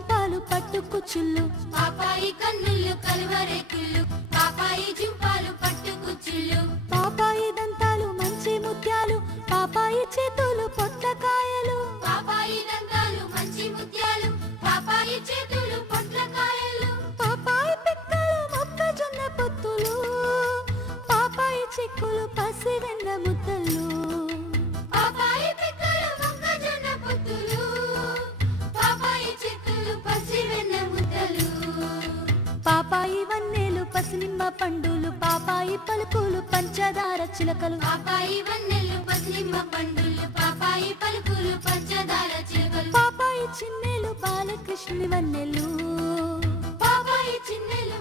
జుంపాలు పట్టుకుచుళ్ళు పాపాయి కన్నులు కలువరేకుళ్ళు పాపాయి జుంపాలు పట్టుకుచుళ్ళు పాపాయి దంతాలు మంచి ముత్యాలు పాపాయి చేతులు పొట్లకాయలు పాపాయి దంతాలు మంచి ముత్యాలు పాపాయి చేతులు పొట్లకాయలు పాపాయి పిక్కలు మొక్కజొన్న పొత్తులు పాపాయి చిక్కులు పసి వెన్న ముద్దలు పాపాయి పిక్కలు మొక్కజొన్న పొత్తులు పాపాయి చిక్కులు పసి వెన్న ముద్దలు పాపాయి వన్నెలు పసినిమ్మ పండులు పాపాయి పలుకులు పంచదార చిలకలు పాపాయి వన్నెలు పసినిమ్మ పండులు పాపాయి పలుకులు పంచదార చిలుకలు పాపాయి చిన్నెలు బాలకృష్ణుని వన్నెలు పాపాయి చిన్నెలు